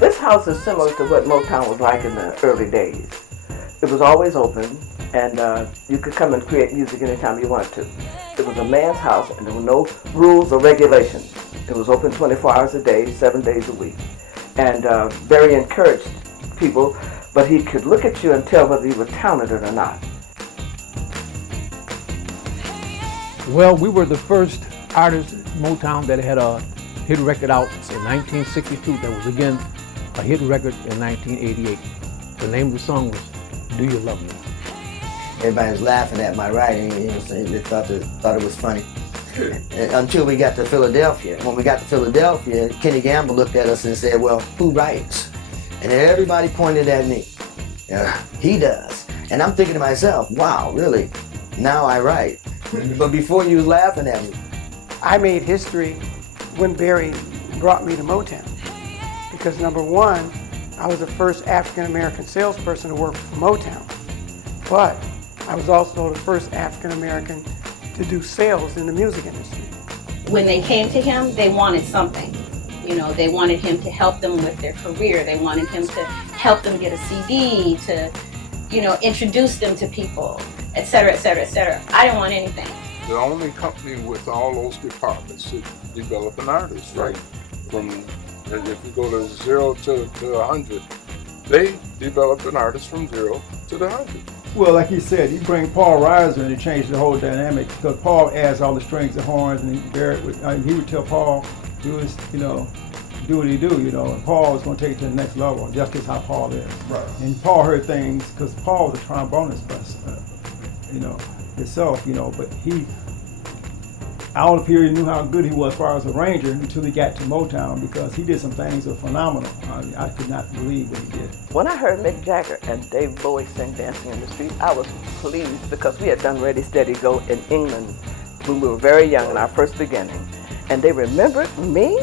This house is similar to what Motown was like in the early days. It was always open, and you could come and create music anytime you wanted to. It was a man's house, and there were no rules or regulations. It was open 24 hours a day, 7 days a week, and very encouraged people, but he could look at you and tell whether you were talented or not. Well, we were the first artists at Motown that had a hit record out in 1962 that was again a hit record in 1988. The name of the song was Do You Love Me? Everybody was laughing at my writing, you know, saying they thought it was funny. Until we got to Philadelphia. When we got to Philadelphia, Kenny Gamble looked at us and said, well, who writes? And then everybody pointed at me. He does. And I'm thinking to myself, wow, really? Now I write. But before you was laughing at me. I made history when Barry brought me to Motown. Because number one, I was the first African-American salesperson to work for Motown. But I was also the first African-American to do sales in the music industry. When they came to him, they wanted something. You know, they wanted him to help them with their career. They wanted him to help them get a CD, to, you know, introduce them to people, et cetera, et cetera, et cetera. I didn't want anything. The only company with all those departments that develop an artist, right? From, if you go to 0 to 100, they developed an artist from 0 to the 100. Well, like he said, you bring Paul Reiser and it changed the whole dynamic because Paul adds all the strings and horns, and Barrett would, he would tell Paul, do his, you know, do what he do, you know, and Paul was going to take it to the next level. Just as how Paul is. Right. And Paul heard things because Paul was a trombonist, you know, himself, you know, but I don't know if he really knew how good he was as far as a arranger until he got to Motown, because he did some things that were phenomenal. I could not believe what he did. When I heard Mick Jagger and Dave Bowie sing Dancing in the Street, I was pleased because we had done Ready, Steady, Go in England when we were very young in our first beginning. And they remembered me